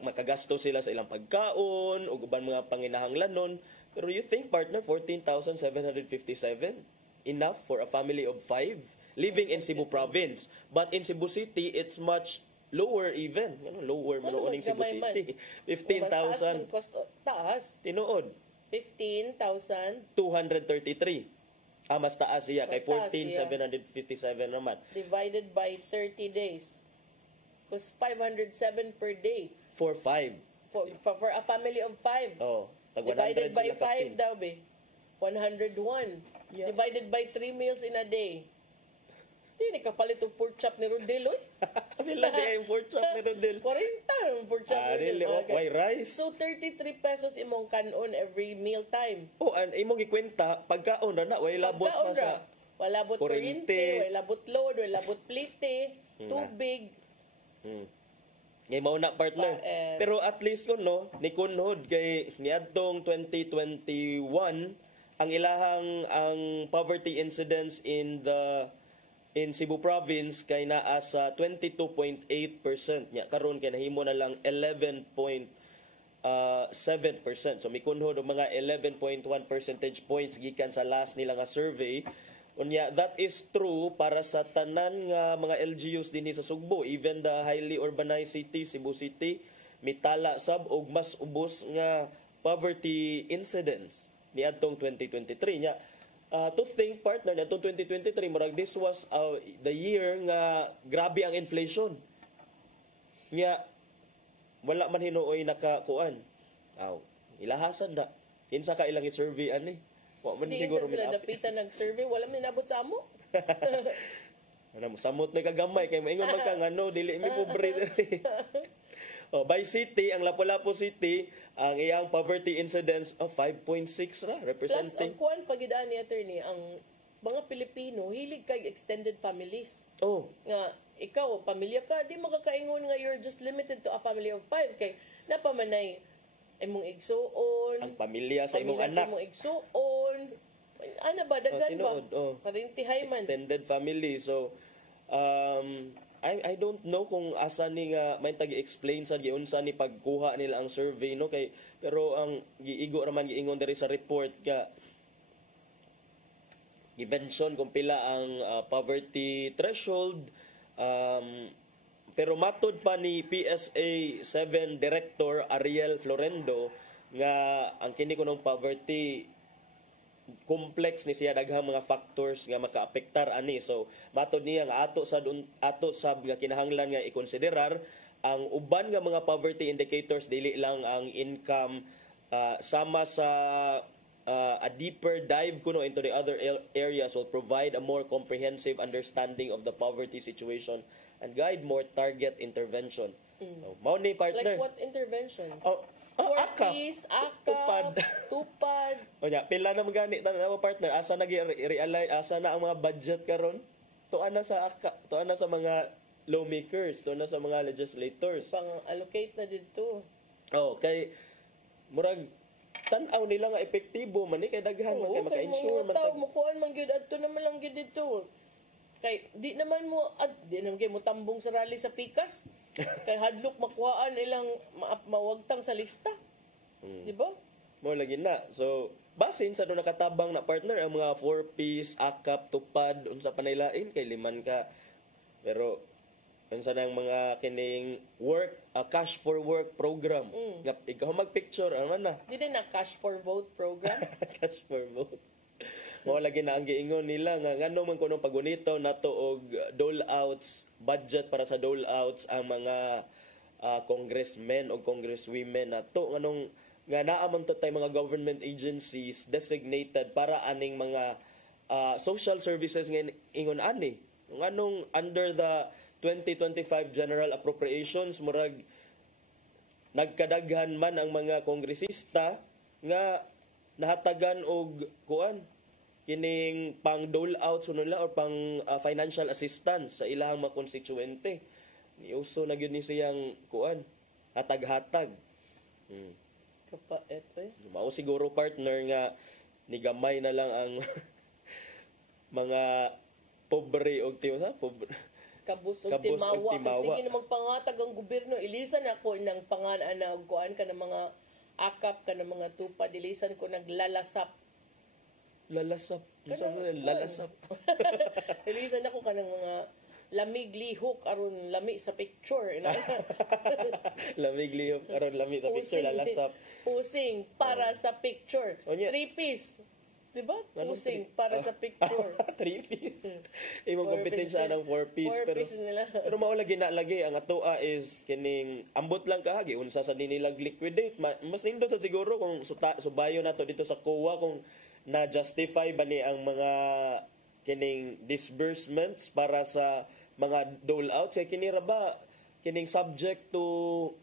makagasto sila sa ilang pagkaon o uban mga panginahanglanon. Pero you think partner 14,757 enough for a family of 5 living in Cebu province, but in Cebu City it's much lower even. Lower man uning Cebu City. 15,000. Taas. Tinuod. 15,233. 233. Mas taas siya kay 14,757 naman. Divided by 30 days. Was 507 per day. For 5. For a family of 5. Divided by 5 daw be. 101. Yeah. Divided by 3 meals in a day. Hindi kapalit ang pork chop ni Rodel, oy. Nila di yung pork chop ni Rodel. 40 ang pork chop ni Rodel. Why rice? So 33 pesos imong kanon every meal time. And imong gikwenta pagkaon ra na way labot pa sa wala labot kuryente, wala labot load, wala labot plite, tubig. Ngay mao na partner. Pero at least kuno ni kunhod kay niadtong 2021 ang ilahang poverty incidence in Cebu province kay naa sa 22.8%. Nya karon kay nahimo na lang 11.7%. So mikunhod og mga 11.1 percentage points gikan sa last nila nga survey. Unya that is true para sa tanan nga mga LGUs dinhi sa Sugbo, even the highly urbanized city Cebu City mitala sab og mas ubos nga poverty incidence niadtong 2023 nya. To think partner na 2023 murag this was the year nga grabe ang inflation. Nya wala man hinuoy nakakuan. Ilahasan da. Kinsa ka ilang i-survey ani? Wa man siguro sila dapitan nag-survey, wala man nabot sa amo. Ano mo samot na kagamay kay maingon man ka ngano dili mi pobre. By city, ang Lapu-Lapu City, ang iyang poverty incidence of 5.6 ra, representing. Plus, ang kuwan pagidaan ni attorney, ang mga Pilipino, hilig kay extended families. Nga, ikaw, pamilya ka, di makakaingon nga you're just limited to a family of 5. Kay, napamanay, imong igsuon. Ang pamilya sa imong anak. Pamilya sa imong igsuon. Ano ba, dagan ba? Parintihay man. Extended family. So, I don't know kung asa ni nga may tagi-explain sa giunsa ni pagkuha nila ang survey no kay pero ang giigo raman giingon diri sa report nga i-mention kung pila ang poverty threshold pero matod pa ni PSA 7 Director Ariel Florendo nga ang kini kunong poverty complex ni siya daghang mga factors nga makaapektar ani. So matod niya nga ato sa nga kinahanglan nga ikonsiderar ang uban nga mga poverty indicators, dili lang ang income, sama sa a deeper dive kuno into the other areas will provide a more comprehensive understanding of the poverty situation and guide more target intervention. So, mao ni partner. Like what interventions? Akap. Tupad. O nya, pila na magani na partner, asa nag-realize, asa na ang mga budget karon? Tuan na sa tuan na sa mga lawmakers, tuan na sa mga legislators. Pang-allocate na dito. Oh, kay murag tan-aw nila nga epektibo man kay daghan man kay maka-insure man tao mo kuan man gyud adto naman lang gyud dito. Kay di naman kay mo tambong sa rally sa Pikas. Kay hadlok makuhaan ilang mawagtang sa lista. Di ba? Mo lagi na. So basin sa do nakatabang na partner ang mga 4Ps, akap, tupad, unsa pa nailain kay liman ka. Pero unsa nang mga kining work, cash for work program. Nga ikaw mag-picture ano na. Di na cash for vote program. Cash for vote. Mo lagi na ang giingon nila nga ngano man kuno pagunito nato og dole outs, budget para sa dole outs ang mga congressmen o congresswomen nato nganong nga naa man to tay mga government agencies designated para aning mga social services nga ingon ani. Nganong under the 2025 General Appropriations murag nagkadaghan man ang mga kongresista nga nahatagan og kuan kining pang dole out suno nila or pang financial assistance sa ilang mga konstituente. Niuso na gyud ni siyang kuan hatag-hatag. Kapait eh. Mao siguro partner nga nigamay na lang ang mga pobre og pobre kabus og timawa. Sige na magpangatag ang gobyerno. Ilisan ako ng panganaan kuan ka ng mga akap ka ng mga tupad. Ilisan ko naglalasap. Lalasap. Lalasap. Ilisan ako ka ng mga lamig lihok aron lami sa picture. Lamig lihok aron lami sa picture. Lalasap. Pusing para sa picture. 3-piece. Diba? Pusing para sa picture. 3-piece. Imong kompetensya ng 4-piece. 4-piece nila. Pero maulagi na lagi. Ang atoa is kining ambot lang kahagi. Unsa sa dinilag liquidate. Mas nindot sa siguro kung subayo na to dito sa COA kung na-justify ba ni ang mga kining disbursements para sa mga dole outs. Kaya kinira ba kining subject to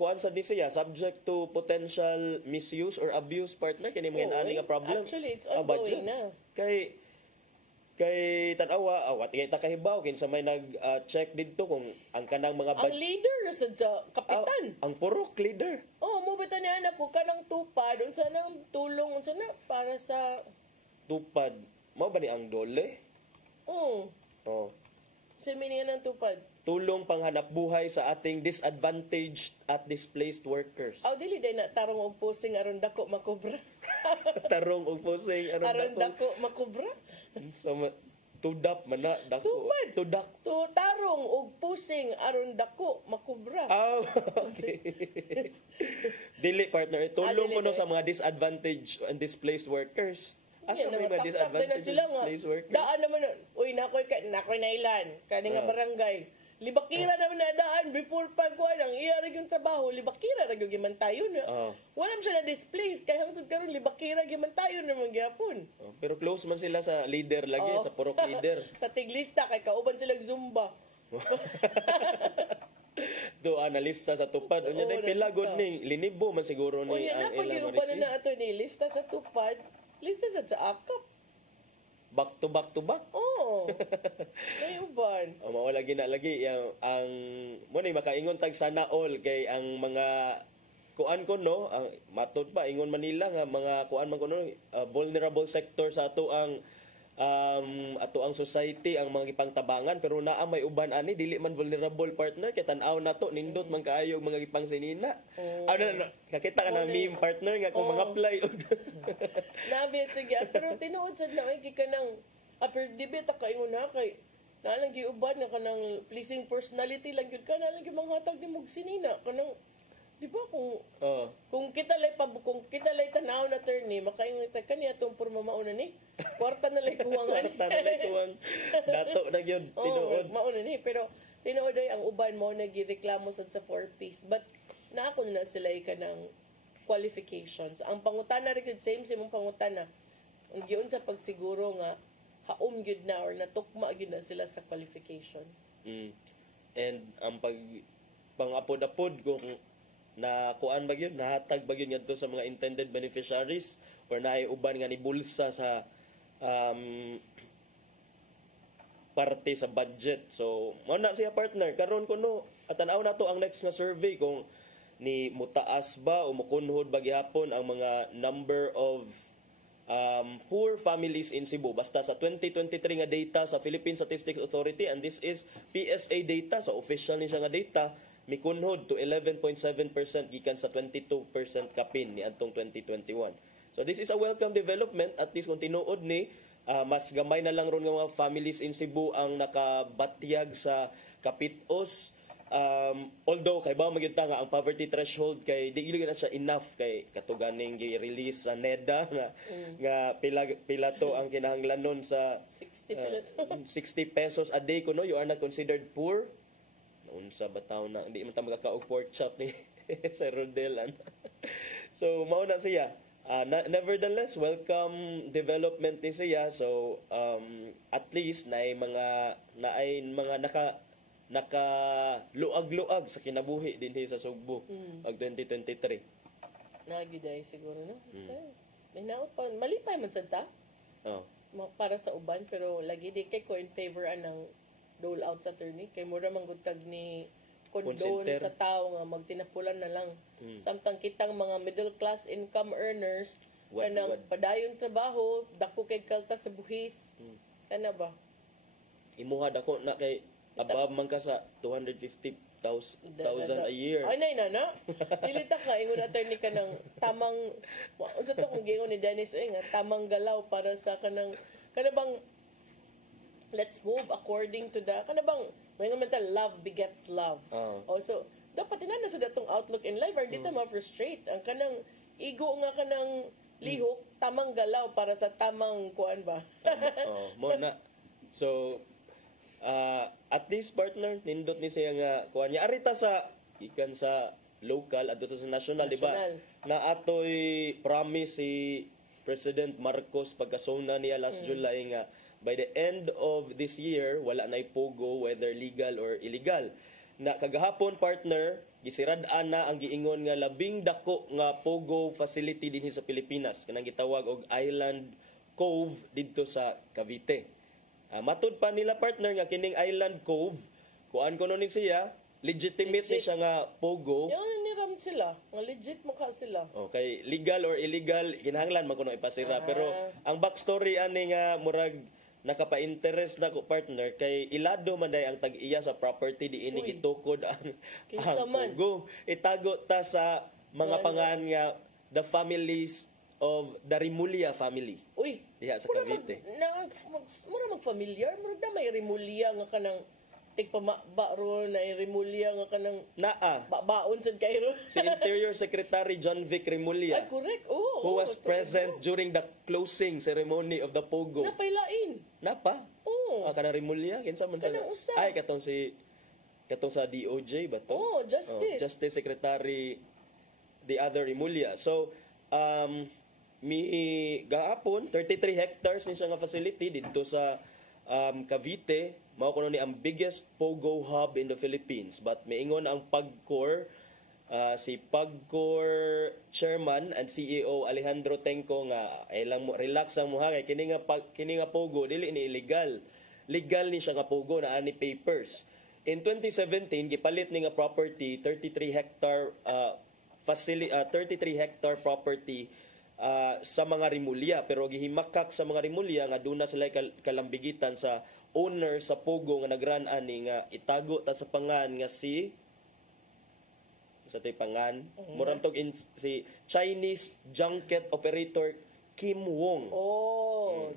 kuan sa di siya subject to potential misuse or abuse partner kini mga ani nga problem. Actually it's ongoing na. Kay tanawa wat ta kahibaw kinsa may nag-check didto kung ang kanang mga ang leader sa kapitan. Ang purok leader. Mo bitaw ni anak ko kanang tupad unsa nang tulong unsa na para sa tupad. Mao ba ni ang dole? Oh. Sa meaning ng tupad. Tulong panghanap buhay sa ating disadvantaged at displaced workers. Dili day na tarong og pusing aron dako makobra. Tarong og pusing aron dako makobra. So tudap man na dako. Tudak. Tarong og pusing aron dako makobra. Okay. Dili partner, tulong mo no sa mga disadvantaged and displaced workers. Asa may mga disadvantaged and displaced workers? Daan naman, nakoy nailan, kani nga barangay. Libakira naman na daan before pagkuhan ang iyarag yung trabaho, libakira ra gyud gimantayo na. Wala man siya na displaced kay hangtod karon libakira gimantayo naman gyapon. Pero close man sila sa leader lagi, sa purok leader. Sa tiglista kay kauban sila zumba. Do analista sa tupad. Unya na pila god ni linibo man siguro ni ang ilang receive. Na ato ni lista sa tupad, lista sa akap. Back to back. May uban. Mao lagi na lagi ang mo ni makaingon tag sana all kay ang mga kuan ko no, ang matod pa ingon Manila nga mga kuan man ko no, vulnerable sector sa ato ang society ang mga gipangtabangan pero naa may uban ani dili man vulnerable partner kay tan-aw nato nindot man kaayo mga gipangsinina. Nakita ka na meme partner nga kung mga apply Nabi pero tinuod sad na ay kanang pero debate ta kaingon na kay nalang giuban nga kanang pleasing personality lang gyud ka nalang gimanghatag ni mog sinina kanang Di ba kung Oh. kung kita lay tanaw na attorney, makaingon ta kaniya tong porma mauna ni. Kwarta na lay kuwangan. Kuwang dato na yun, tinuod. Mauna ni, pero tinuod ay ang uban mo nagireklamo sad sa 4-piece. But naako na sila ka ng qualifications. Ang pangutana rin same mong pangutana. Ang giun sa pagsiguro nga haom gyud na or natukma gyud na sila sa qualification. And ang pangapod-apod kung na kuan ba yun, nahatag ba yun ngadto sa mga intended beneficiaries or naiuban nga ni bulsa sa parte sa budget. So, mo na siya partner karon kuno at tanaw na to ang next nga survey kung ni mutaas ba o mukunhod ba gihapon ang mga number of poor families in Cebu. Basta sa 2023 nga data sa Philippine Statistics Authority, and this is PSA data, so official ni siya nga data, mikunhod to 11.7% gikan sa 22% kapin ni adtong 2021. So this is a welcome development, at least kung tinuod ni mas gamay na lang ron nga mga families in Cebu ang nakabatyag sa kapitos. Although kay ba magyud ta nga ang poverty threshold kay di gyud na siya enough kay katuganing gi-release sa NEDA nga pila to ang kinahanglanon sa 60 pesos a day kuno, you are not considered poor. Unsa bataw na hindi man ta magakaog pork chop ni sa Rodel. So mao na siya. Nevertheless, welcome development ni siya. So at least naay mga naka luag-luag sa kinabuhi dinhi sa Sugbo pag 2023. Nagiday siguro no. May naot pa malipay man sad ta. Para sa uban pero lagi di kay ko in favor anang dole out sa attorney kay mura manggod kag ni condone sa tao nga magtinapulan na lang. Samtang kitang mga middle class income earners kanang padayong trabaho, dako kay kalta sa buhis. Kana ba? Imuha dako na kay above man ka sa 250,000 a year. Ay nay na. Dilita ka ingon attorney ka ng tamang unsa to kung gingon ni Dennis nga tamang galaw para sa kanang bang let's move according to the kanabang may mental love begets love. Also, dapat inana sa datong outlook in life or di ta ma-frustrate ang kanang ego nga kanang lihok tamang galaw para sa tamang kuan ba. Mo na. So at least partner nindot ni siya nga kuan niya arita sa ikan sa local adto sa national, di ba? Na atoy promise si President Marcos pagkasona niya last July nga by the end of this year, wala na ipogo, whether legal or illegal. Na kagahapon, partner, gisirad-an na ang giingon nga labing dako nga pogo facility dinhi sa Pilipinas. Kanang gitawag og Island Cove didto sa Cavite. Matud pa nila, partner, nga kining Island Cove, kuan kuno ni siya, legitimate ni siya nga pogo. Yung niram sila, nga legit mo ka sila. Okay, legal or illegal, kinahanglan man kuno ipasira. Pero ang backstory ani nga murag nakapa-interest na ko partner kay ilado man day ang tag-iya sa property di ini gitukod ang pogo. Itago ta sa mga pangan nga the families of the Rimulya family. Uy, diha sa Cavite. Mura mag-familiar, mura na may Rimulya nga kanang tigpamaba ron na Rimulya nga kanang baon sad kay ron. Si Interior Secretary John Vic Rimulya. Ay, correct. Who was present during the closing ceremony of the Pogo. Napailain. Napa? Oo. Kanang Rimulya, kinsa man sa ay katong sa DOJ ba to? Justice. Justice Secretary the other Rimulya. So gahapon 33 hectares ni siya nga facility dito sa Cavite. Mao kuno ni ang biggest pogo hub in the Philippines, but miingon ang PAGCOR si PAGCOR chairman and CEO Alejandro Tenco nga lang mo relax ang muha kay kini nga pogo dili ni illegal. Legal ni siya nga pogo na ani papers. In 2017 gipalit ni nga property 33 hectare facility 33 hectare property sa mga Rimulya, pero gihimakak sa mga Rimulya nga duna sila kalambigitan sa owner sa pogo nga nagran ani nga itago ta sa pangan nga si sa tay pangan murang tog si Chinese junket operator Kim Wong.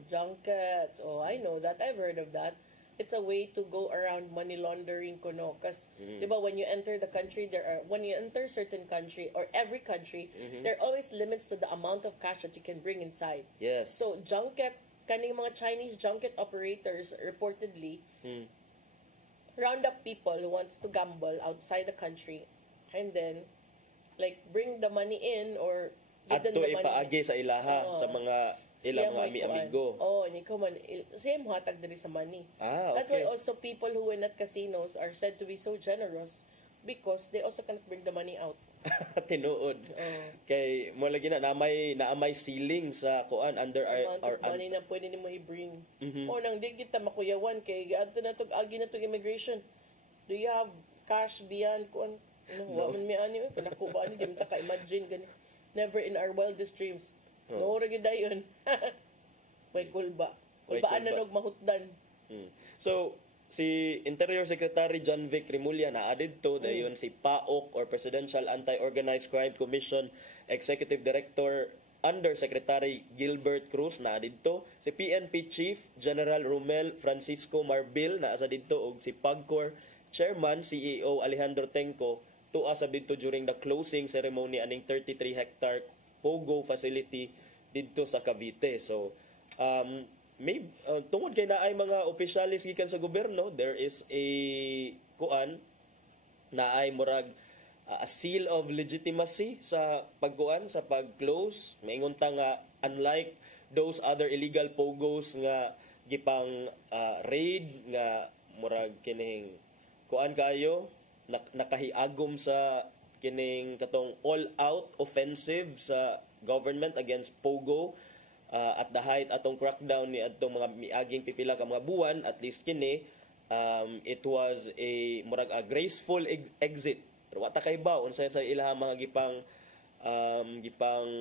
Junkets. I know that. I've heard of that. it's a way to go around money laundering kuno kasi diba when you enter the country when you enter certain country or every country there are always limits to the amount of cash that you can bring inside. Yes. So junket kaning mga Chinese junket operators reportedly round up people who wants to gamble outside the country and then like bring the money in or give them Adto the money. ipaagi sa ilaha sa mga ilang mga amigo. Oh, ni ko man siya mo hatag diri sa money. Okay. That's why also people who win at casinos are said to be so generous because they also cannot bring the money out. Tinuod. Kay mo lagi na naamay ceiling sa kuan under our money na pwede nimo i-bring. O nang di kita makuyawan kay adto na tug agi na tug immigration. Do you have cash beyond kuan? Wa man mi ani panakuba ni di man ta ka imagine gani. Never in our wildest dreams. No ra gid dayon. Way kulba. Kulbaan na nog mahutdan. So si Interior Secretary John Vic Rimulya na added to dayon si PAOK or Presidential Anti-Organized Crime Commission Executive Director Undersecretary Gilbert Cruz na didto, si PNP Chief General Romel Francisco Marbil na asa didto og si PAGCOR Chairman CEO Alejandro Tenco tuwa sa didto during the closing ceremony aning 33-hectare Pogo facility didto sa Cavite. So may tungod kay naay mga opisyalis gikan sa gobyerno, there is a kuan naay murag a seal of legitimacy sa pagkuan sa pag-close. Maingon ta nga unlike those other illegal pogos nga gipang raid nga murag kining kuan kayo nakahiagom sa kining katong all-out offensive sa government against Pogo at the height atong crackdown ni atong mga miaging pipila ka mga buwan, at least kini it was a murag a graceful exit. Pero wata kay ba unsay sa ilaha mga gipang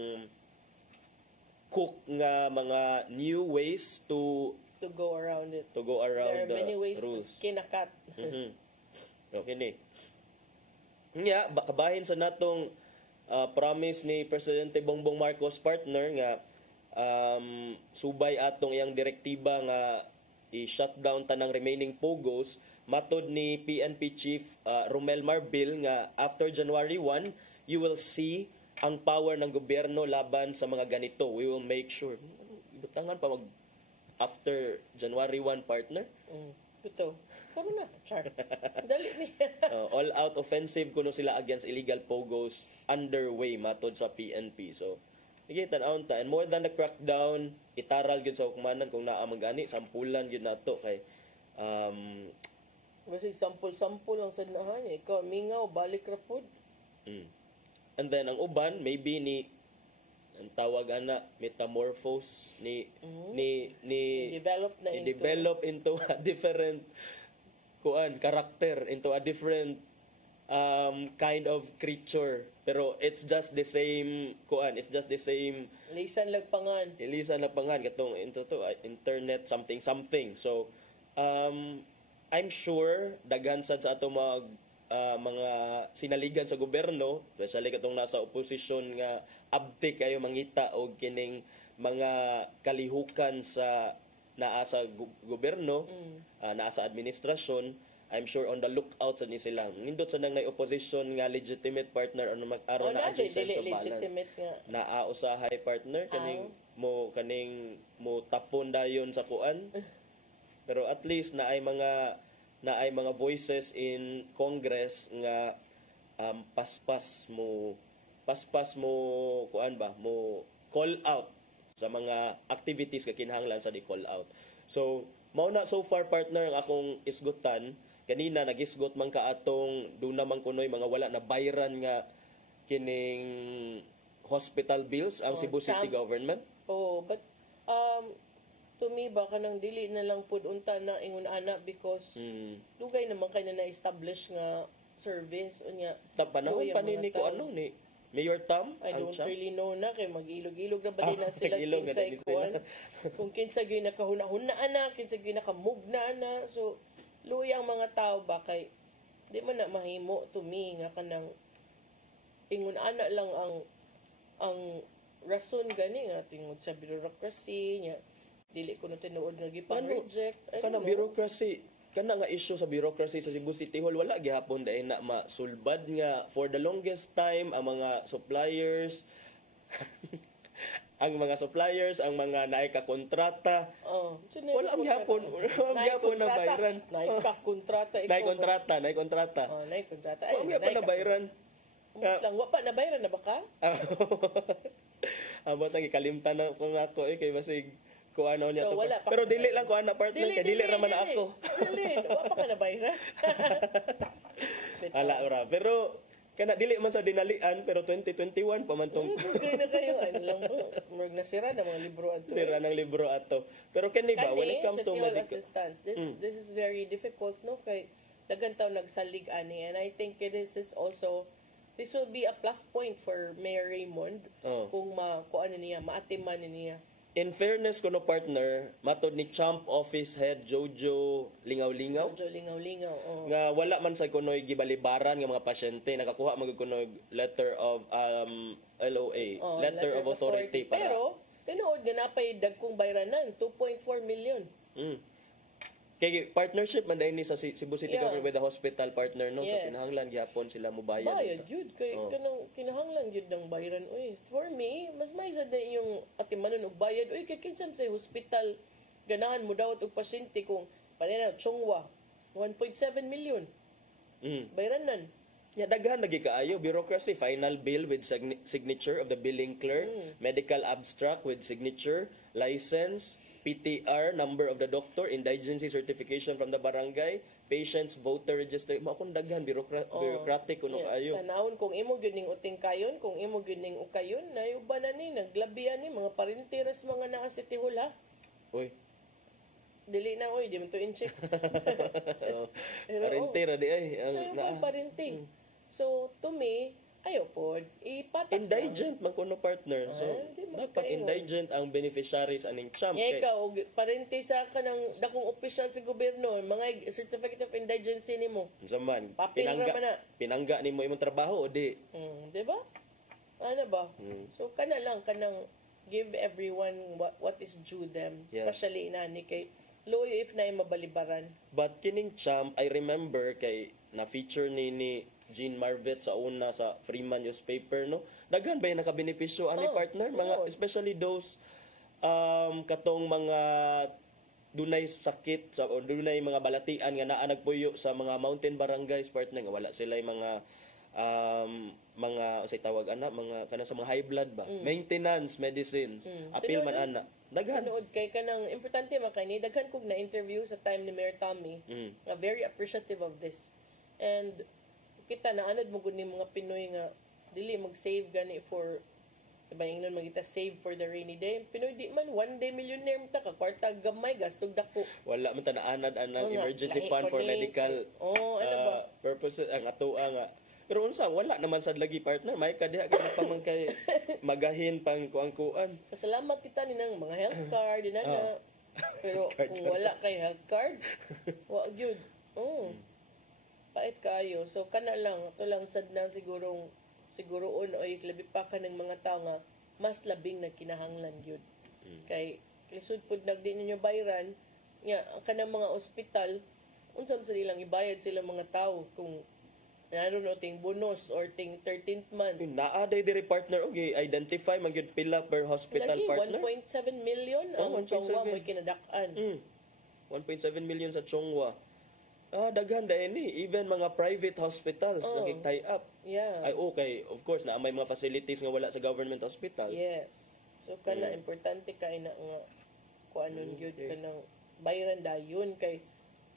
cook nga mga new ways to go around it. To go around there are many ways rules. to skin a cat. Okay ni. Nya kabahin sa natong promise ni Presidente Bongbong Marcos partner nga subay atong iyang direktiba nga i-shutdown tanang remaining pogos. Matod ni PNP Chief Romel Marbil nga after January 1 you will see ang power ng gobyerno laban sa mga ganito. We will make sure butangan pa mag after January 1 partner. Ito. Kamo na, char. Dali ni. All-out offensive kuno sila against illegal pogos underway matod sa PNP. So, sige, tan-aon ta. And more than the crackdown, itaral gyud sa hukumanan kung naa magani, sampulan gyud nato kay Basig sampul-sampul ang sadnahan niya. Ikaw, mingaw, balik ra pod. And then, ang uban, maybe ni ang tawag ana metamorphose ni develop into a different character, into a different kind of creature, pero it's just the same it's just the same lisan lagpangan katong internet something. So I'm sure daghan sad sa ato mga sinaligan sa gobyerno, especially katong nasa opposition nga abtik kayo mangita og kining mga kalihukan sa naa sa gobyerno, naa sa administrasyon. I'm sure on the lookout sa ni sila. Nindot sa nang opposition nga legitimate partner ano mag-aron na adjust sa balance. Naa usahay partner kaning mo tapon dayon sa kuan. Pero at least naay mga voices in Congress nga paspas mo kuan ba mo call out sa mga activities nga kinahanglan sa di call out. So mao na so far partner ang akong isgutan. Kanina nagisgot man ka atong duna man kunoy mga wala na bayaran nga kining hospital bills ang Cebu City government. But to me baka nang dili na lang pud unta na ingon ana because dugay naman kay na establish nga service unya panahon pa ni ko ni Mayor Tam. I don't really know na kay mag-ilog-ilog na ba din na sila kinsay kuan. Kung kinsay gyud nakahuna-huna ana, kinsay gyud nakamugna ana. So luyang mga tao ba kay di man na mahimo to me nga kanang ingon ana lang ang rason gani nga tingod sa bureaucracy nya dili ko na tinuod nga gipang-reject. Kanang bureaucracy, kana nga issue sa bureaucracy sa Cebu City Hall wala gihapon dahil na masulbad nga for the longest time ang mga suppliers ang mga naika-kontrata. Wala ang gihapon na bayaran. Naika-kontrata. Naika-kontrata. Naika-kontrata. Wala ang gihapon na bayaran. Wa pa na bayaran na ba ka? Abot ang ikalimtan na ko ako kay basig ko ano niya So, to. wala pa Pero ka dili lang ko ana partner kay dili ra man ako. Dili, wa pa ka na bayaran. Ala ora. Pero kana dili man sa dinalian pero 2021 pa man tong Kaya na kayo ano lang po. Murag nasira na mga libro ato. sira ng libro ato. Pero kani ba when it comes to medical assistance, this is very difficult no kay daghan taw nagsalig ani, and I think this will be a plus point for Mayor Raymond kung kuan niya maatiman niya. In fairness kuno partner, matod ni Champ Office Head Jojo Lingaw-Lingaw. Nga wala man sa kunoy gibalibaran nga mga pasyente nakakuha magud kunoy letter of LOA, letter of authority para. Pero tinuod nga napay dagkong bayranan 2.4 million. Kay partnership man dahil ni sa Cebu City Government with the hospital partner no so Yes. kinahanglan gyapon sila mobayad. Bayad jud kay kanang kinahanglan jud ng bayaran oy. For me, mas maisad na yung atimanon og bayad oy kay kinsam sa hospital ganahan mo daw og pasyente kung panina Chongwa 1.7 million. Bayranan. Ya daghan lagi kaayo bureaucracy, final bill with signature of the billing clerk, medical abstract with signature, license, PTR, number of the doctor, indigency certification from the barangay, patient's voter register. Mao kun daghan bureaucratic kuno kaayo. Tanawon kung imo gyud ning uting kayon, kung imo gyud ning ukayon, nayuban na ni naglabian ni mga parinteres mga naa City Hall ha. Oy. Dili na oy, di man to in-check. Parintera di ay ang parinting. So to me, ayo pod ipatas indigent man kuno partner. So dapat indigent ang beneficiaries aning Champ. Ikaw og parente sa kanang dakong opisyal sa gobyerno, mga certificate of indigency nimo. Zaman Pinangga nimo imong trabaho o di? Di ba? Ano ba? So kana lang kanang give everyone what is due them, especially inani kay loyo if na mabalibaran. But kining Champ, I remember kay na feature ni Jean Marvet sa una sa Freeman newspaper no. Daghan ba yung nakabenepisyo ani partner mga especially those katong mga dunay sakit sa o dunay mga balatian nga naa nagpuyo sa mga mountain barangays partner nga wala sila mga say tawag ana mga kana sa mga high blood ba maintenance medicines apil man ana daghan tinuod kay kanang importante man kay ni daghan kog na interview sa time ni Mayor Tommy nga very appreciative of this, and kita na anad mo gud ni mga Pinoy nga dili mag-save gani for diba yung nun magita save for the rainy day. Pinoy di man one day millionaire mo ta ka kwarta gamay gastog dako. Wala man ta naanad ang emergency fund for medical purposes ang atoa nga. Pero unsa wala naman sad lagi partner may kadiha ka pa man kay magahin pang kuan. Pasalamat kita ni nang mga health card dinana. Pero kung wala kay health card, wa gyud. Pait kayo. So kana lang ato lang sad na siguro oy labi pa ka ng mga tao nga mas labing na kinahanglan gyud. Kay lisod pud nagdi ninyo bayran nya kanang mga ospital unsam sa ilang ibayad sila mga tao kung naroon o ting bonus or ting 13th month. Naa day diri partner okay identify man gyud pila per hospital lagi, partner. 1.7 million ang Chongwa mo kinadak-an. 1.7 million sa Chongwa. Daghan dahil ni even mga private hospitals nakik-tie up. Yeah. Ay okay, of course na may mga facilities nga wala sa government hospital. Yes. So kana importante kay na nga kuanon gyud kanang bayran dayon kay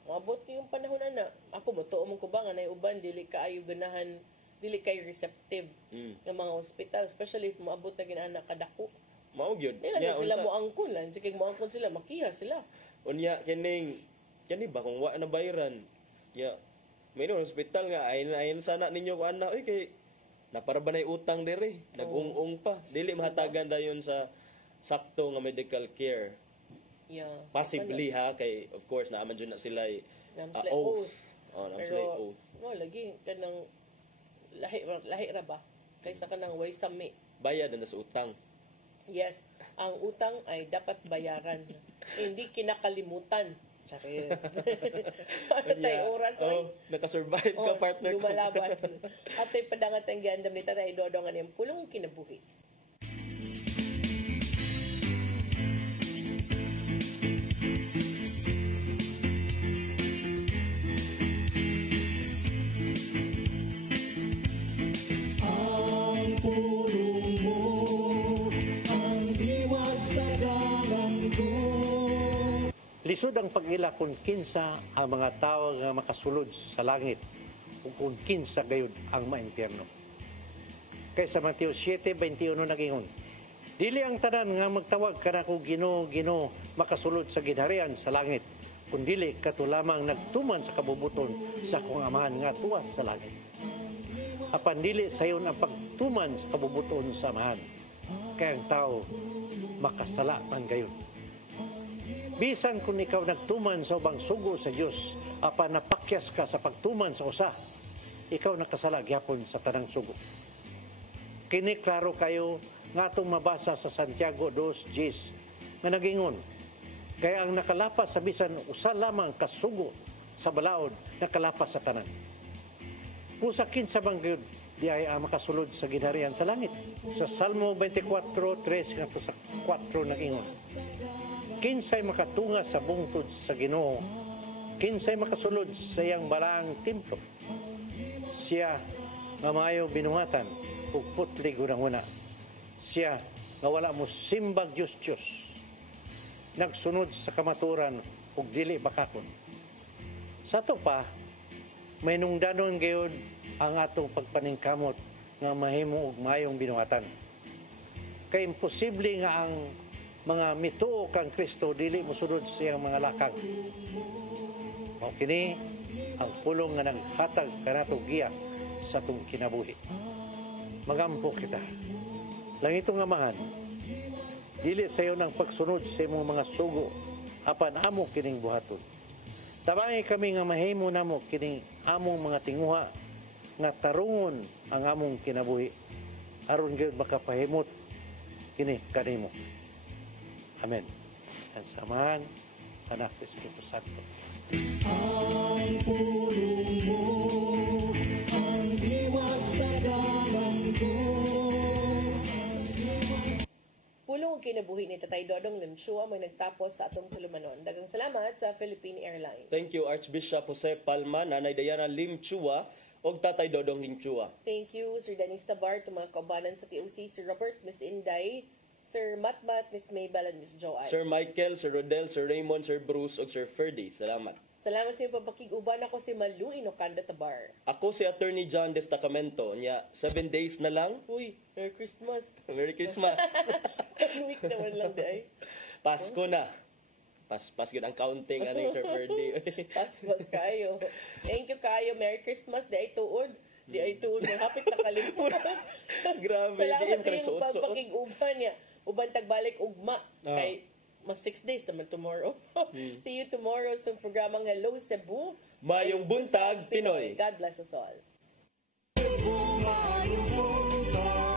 maabot yung panahon ana. Ako motuo man ko ba nga nay uban dili kaayo ganahan, dili kay receptive ng mga hospital, especially if moabot na ginana kadako. Mao gyud. Dili sila mo angkon lang, sige mo angkon sila makiha sila. Unya kani ba kung wa na bayaran may hospital nga ayon sana ninyo ko ana kay naparabanay utang diri nag-ung-ung pa dili mahatagan dayon sa sakto nga medical care possibly kay of course naaman jud na sila oath pero lagi kanang lahi ra ba kaysa kanang way sami bayad na sa utang. Yes, ang utang ay dapat bayaran. Hindi kinakalimutan. Charis. Ano tayo oras? Nakasurvive ka, partner ko. Lumalaban. At tayo padangat ang gandam ni Tatay Dodong ang pulong kinabuhi. Lisod ang pag-ila kung kinsa ang mga tao nga makasulod sa langit o kung kinsa gayud ang maimpyerno. Kaysa Mateo 7:21 nagingon, dili ang tanan nga magtawag kanako Ginoo, Ginoo makasulod sa ginharian sa langit, kun dili kato lamang nagtuman sa kabubuton sa akong Amahan nga tuwas sa langit. Apan dili sayon ang pagtuman sa kabubuton sa Amahan, kay ang tao makasala ang gayon. Bisan kung ikaw nagtuman sa ubang sugo sa Dios, apan napakyas ka sa pagtuman sa usa, ikaw nakasala gyapon sa tanang sugo. Kini klaro kayo nga atong mabasa sa Santiago 2:10 nga nagingon, kaya ang nakalapas sa bisan usa lamang kasugo sa balaod nakalapas sa tanan. Pusa kinsa bang gyud di ay makasulod sa ginharian sa langit. Sa Salmo 24:3 ngadto sa 4 nagingon, kinsay makatunga sa bungtod sa Ginoo, kinsay makasulod sa iyang balaang templo. Siya nga maayo binuhatan ug putli gunang-una. Siya nga wala mo simbag Diyos, nagsunod sa kamaturan ug dili bakakon. Sa to pa, may nungdanon gayud ang atong pagpaningkamot nga mahimo og maayong binuhatan. Kay imposible nga ang mga mituo kang Kristo dili mosunod sa iyang mga lakang. Mao kini ang pulong nga naghatag kanato giya sa atong kinabuhi. Magampo kita. Langitong Amahan, dili sayo ng pagsunod sa imong mga sugo apan amo kining buhaton. Tabangi kami nga mahimo namo kining among mga tinguha nga tarungon ang among kinabuhi aron gyud makapahimot kini kanimo. Amen. Ang samahan, Anak sa Espiritu Santo. Ang pulong mo, ang diwat sa dalan ko. Pulong kinabuhi ni Tatay Dodong Limchua may nagtapos sa atong tulumanon. Dagang salamat sa Philippine Airlines. Thank you, Archbishop Jose Palma, Nanay Diana Limchua, o Tatay Dodong Limchua. Thank you, Sir Dennis Tabar, mga kaubanan sa TOC, Sir Robert, Miss Inday, Sir Matmat, Miss Maybell, and Miss Joanne. Sir Michael, Sir Rodel, Sir Raymond, Sir Bruce, o Sir Ferdy. Salamat. Salamat sa iyong papakiguban. Ako si Malu Inocanda Tabar. Ako si Attorney John Destacamento. Nya, 7 days na lang. Uy, Merry Christmas. Merry Christmas. Week naman lang di ay. Pasko na. Pas yun ang counting, aning Sir Ferdy. Pas kayo. Thank you kayo. Merry Christmas. Di ay tuod. Di ay tuod. Hapit na kalimutan. Grabe. Salamat sa iyong papakiguban niya. Uban tagbalik ugma. Kay mas 6 days naman tomorrow. See you tomorrow sa programang Hello Cebu. Mayong Buntag, Pinoy. God bless us all. Mayong buntag,